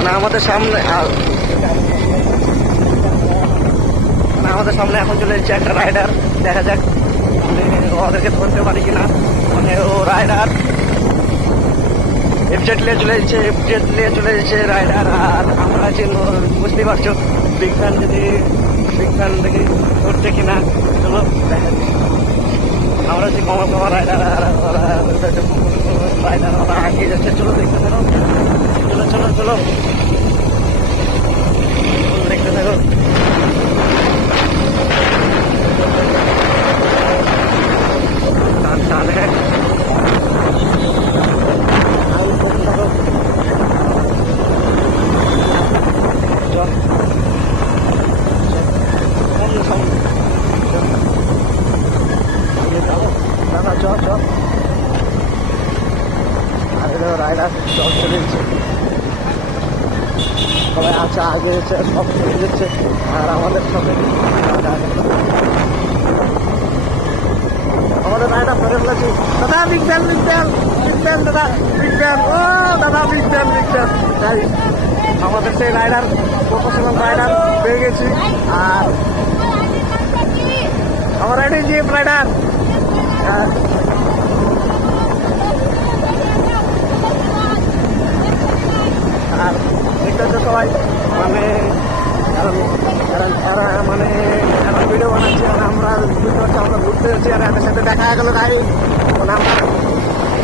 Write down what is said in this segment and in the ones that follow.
মানে আমাদের সামনে এখন চলে এসেছে একটা রাইডার। দেখা যাক ওদেরকে ধরতে পারি কিনা। মানে ও রাইডার এফজেড নিয়ে চলে এসেছে রাইডার। আর আমরা আছি বুঝতেই পারছো বিগ ফ্যান দেখি ধরছে কিনা। চলো দেখা যাচ্ছে। আমরা আছি কমা রাইডার আর রাইডার ওরা আগিয়ে যাচ্ছে। চলো দেখতে থাকো, চলো দেখতে থাকো। রাইডার সব চলে যাচ্ছে, সবাই আছে আগে সব চলে যাচ্ছে। আর আমাদের সাথে আমাদের রাইডার ধরে ফেলেছি। দাদা বিগ ফ্যান দাদা বিগ ফ্যান, ও দাদা বিগ ফ্যান। তাই আমাদের সেই রাইডার প্রফেশনাল রাইডার পেয়ে গেছি। আর আমার রাইডার জিএফ রাইডার। আর দেখতে হচ্ছে সবাই মানে মানে এরা ভিডিও বানাচ্ছি। আর আমরা বুঝতে পারছি আমরা ঘুরতে যাচ্ছি। আর এদের সাথে দেখা গেল গাড়ি মানে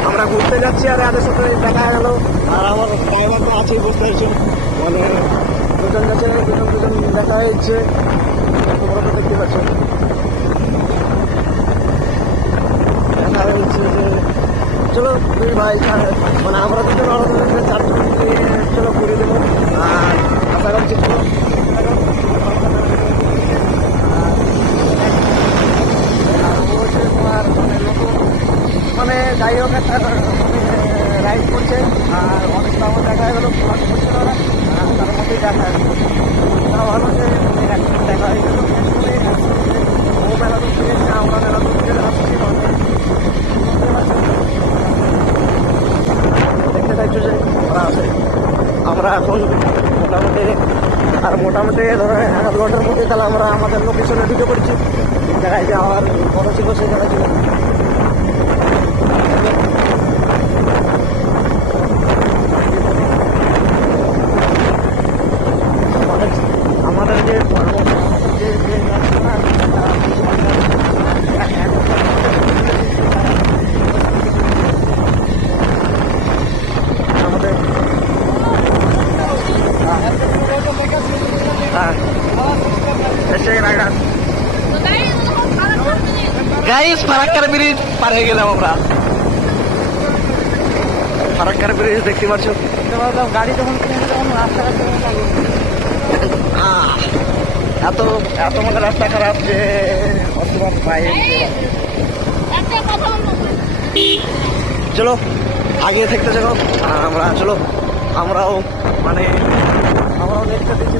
আমরা ঘুরতে যাচ্ছি আর এদের সাথে দেখা গেল। আর আমার ড্রাইভার তো আছেই, বুঝতে পারছি মানে দুজন দেখা হয়েছে। তোমরা তো দেখতে পাচ্ছ দেখা হয়েছে যে চলো দুই ভাই মানে আমরা দুজন আলাদা চারজন চলো ঘুরে দেবো। আর আশা করছি চলো তোমার মানে নতুন মানে যাই হোক একটা রাইড করছে। আর অনেকটা আমার দেখা গেলো ফ্লাট করছে ওরা। আর তার মধ্যেই দেখা তারা ভালো যে দেখা হয়ে গেল। ও মেলা দূর থেকে আমরা মেলা দূর থেকে আসছি। দেখতে চাইছো যে ওরা আছে। আমরা এখন মোটামুটি ধরো 1 ঘন্টার মধ্যে তাহলে আমরা আমাদের লোকেশনে ঢুকে পড়ছি। জায়গায় যাওয়ার কথা ছিল সেই জায়গায় ছিল। আমাদের যে গাইস ফারাক্কার ব্রিজ পার হয়ে গেলাম আমরা। ফারাক্কার ব্রিজ দেখতে পাচ্ছ। গাড়ি যখন এত মানে রাস্তা খারাপ যে অসুবিধা পাই। চলো আগিয়ে থাকতে যাবো আমরা। চলো আমরাও দেখতে দিচ্ছি।